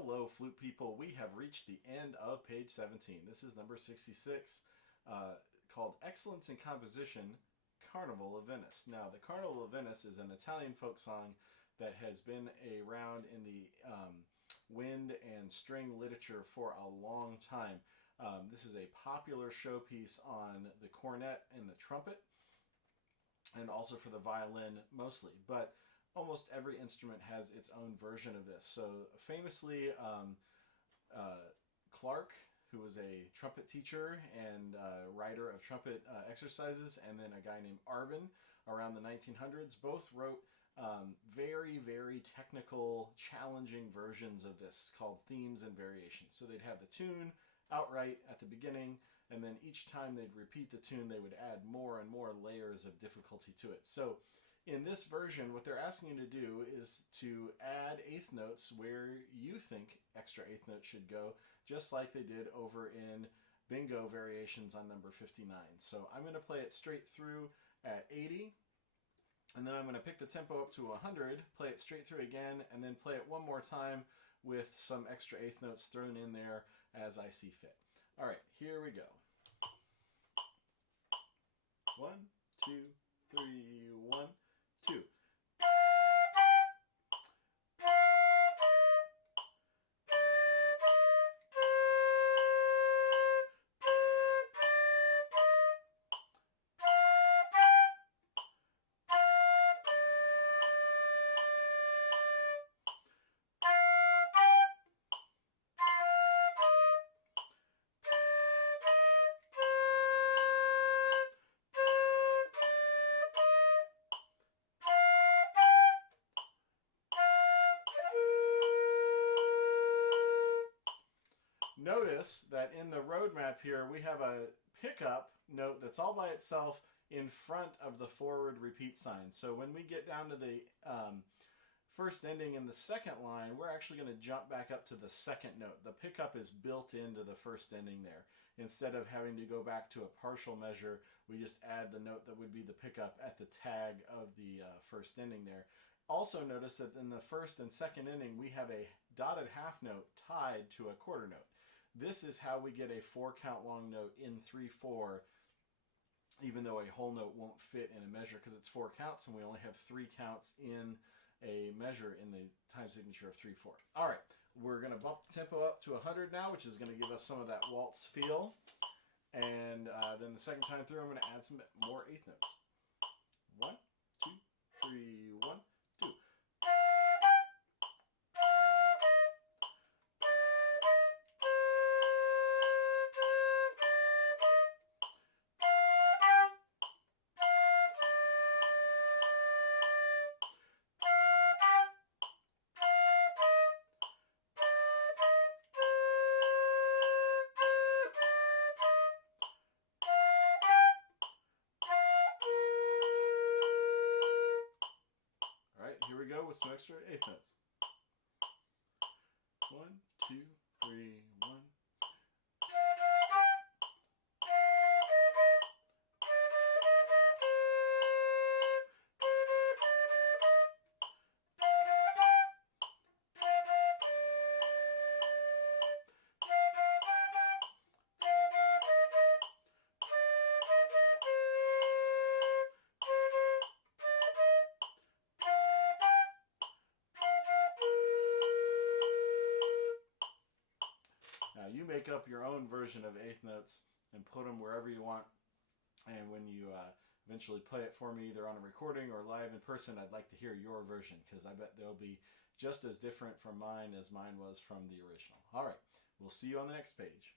Hello, flute people. We have reached the end of page 17. This is number 66, called Excellence in Composition, Carnival of Venice. Now, the Carnival of Venice is an Italian folk song that has been around in the wind and string literature for a long time. This is a popular showpiece on the cornet and the trumpet, and also for the violin mostly. But almost every instrument has its own version of this. So famously, Clark, who was a trumpet teacher and writer of trumpet exercises, and then a guy named Arvin around the 1900s, both wrote very, very technical, challenging versions of this called themes and variations. So they'd have the tune outright at the beginning, and then each time they'd repeat the tune, they would add more and more layers of difficulty to it. So in this version, what they're asking you to do is to add eighth notes where you think extra eighth notes should go, just like they did over in Bingo Variations on number 59. So I'm going to play it straight through at 80, and then I'm going to pick the tempo up to 100, play it straight through again, and then play it one more time with some extra eighth notes thrown in there as I see fit. All right, here we go. 1, 2, 3, 1, 2. Notice that in the road map here, we have a pickup note that's all by itself in front of the forward repeat sign. So when we get down to the first ending in the second line, we're actually going to jump back up to the second note. The pickup is built into the first ending there. Instead of having to go back to a partial measure, we just add the note that would be the pickup at the tag of the first ending there. Also notice that in the first and second ending, we have a dotted half note tied to a quarter note. This is how we get a 4-count long note in 3/4, even though a whole note won't fit in a measure because it's 4 counts and we only have 3 counts in a measure in the time signature of 3/4. All right, we're going to bump the tempo up to 100 now, which is going to give us some of that waltz feel. And then the second time through, I'm going to add some more eighth notes. 1, 2, 3, 1, 2. Here we go with some extra eighth notes. 1, 2, 3, 1. Now you make up your own version of eighth notes and put them wherever you want. And when you eventually play it for me, either on a recording or live in person, I'd like to hear your version because I bet they'll be just as different from mine as mine was from the original. All right, we'll see you on the next page.